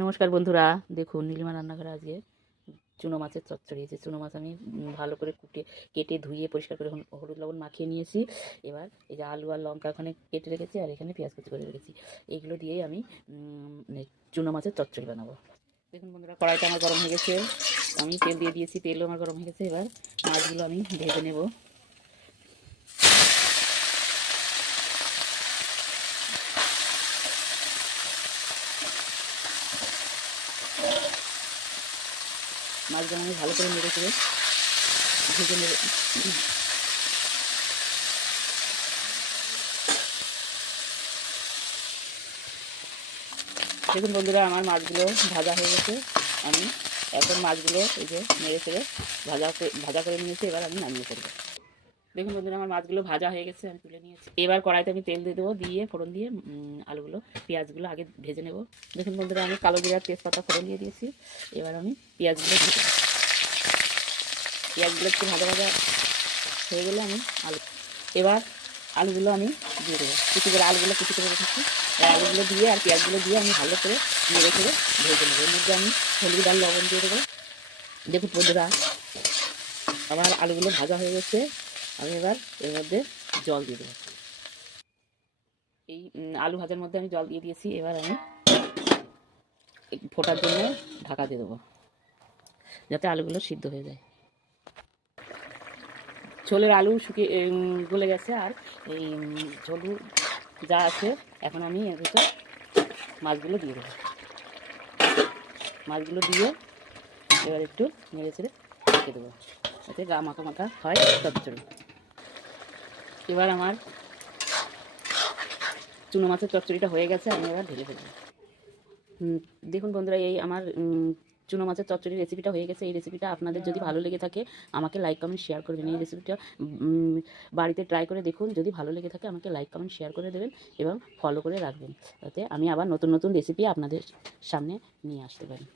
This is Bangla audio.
নমস্কার বন্ধুরা, দেখুন নীলিমা রান্নাঘরে আজকে চুনো মাছের চচ্চড়ি। যে চুনো মাছ আমি ভালো করে কেটে ধুয়ে পরিষ্কার করে হলুদ লবণ মাখিয়ে নিয়েছি। এবার এই যে আলু আর লঙ্কা ওখানে কেটে রেখেছি, আর এখানে পেঁয়াজ কুচি করে রেখেছি। এইগুলো দিয়েই আমি চুনো মাছের চচ্চড়ি বানাবো। দেখুন বন্ধুরা, কড়াইটা আমার গরম হয়ে গেছে, আমি তেল দিয়ে দিয়েছি, তেলও আমার গরম হয়ে গেছে। এবার মাছগুলো আমি ভেজে নেব। মাছগুলো আমি ভালো করে নেড়ে চেড়ে ভেজে নেব। দেখুন বন্ধুরা, আমার মাছগুলো ভাজা হয়ে গেছে। আমি এখন মাছগুলো এই যে নেড়ে চেড়ে ভাজা করে নিয়েছি। এবার আমি নামিয়ে ফেলবো। দেখুন বন্ধুরা, আমার মাছগুলো ভাজা হয়ে গেছে, আমি তুলে নিয়েছি। এবার কড়াইতে আমি তেল দিয়ে দেবো, দিয়ে ফোড়ন দিয়ে আলুগুলো পেঁয়াজগুলো আগে ভেজে নেব। দেখুন বন্ধুরা, আমি কালো জিরা তেজপাতা ফোড়ন দিয়ে দিয়েছি। এবার আমি পেঁয়াজগুলো ভেজে দেবো। পেঁয়াজগুলো একটু ভাজা ভাজা হয়ে গেলে আমি এবার আলুগুলো আমি দিয়ে দেবো। কুচি করে আলুগুলো কুচি করে রেখেছি। আলুগুলো দিয়ে আর পেঁয়াজগুলো দিয়ে আমি ভালো করে নেড়ে চেড়ে ভেজে নেবো। এর মধ্যে আমি হলুদ আর লবণ দিয়ে দেবো। দেখুন বন্ধুরা, আমার আলুগুলো ভাজা হয়ে গেছে। আমি এবার এর মধ্যে জল দিয়ে দেবো। এই আলু ভাজার মধ্যে আমি জল দিয়ে দিয়েছি। এবার আমি ফোটার জন্য ঢাকা দিয়ে দেবো, যাতে আলুগুলো সিদ্ধ হয়ে যায়। ঝোলের আলু শুকিয়ে গলে গেছে, আর এই ঝোল যা আছে, এখন আমি এর ভিতর মাছগুলো দিয়ে দেবো। মাছগুলো দিয়ে এবার একটু নেড়ে চেড়ে রেখে দেবো, যাতে গা মাখা মাখা হয় চচ্চড়ি। এবার আমার চুনো মাছের চচ্চড়িটা হয়ে গেছে, আমি এবার ঢেলে ফেলবো। দেখুন বন্ধুরা, এই আমার চুনো মাছের চচ্চড়ির রেসিপিটা হয়ে গেছে। এই রেসিপিটা আপনাদের যদি ভালো লেগে থাকে আমাকে লাইক কমেন্ট শেয়ার করবেন। এই রেসিপিটা বাড়িতে ট্রাই করে দেখুন। যদি ভালো লেগে থাকে আমাকে লাইক কমেন্ট শেয়ার করে দেবেন এবং ফলো করে রাখবেন, যাতে আমি আবার নতুন নতুন রেসিপি আপনাদের সামনে নিয়ে আসতে পারি।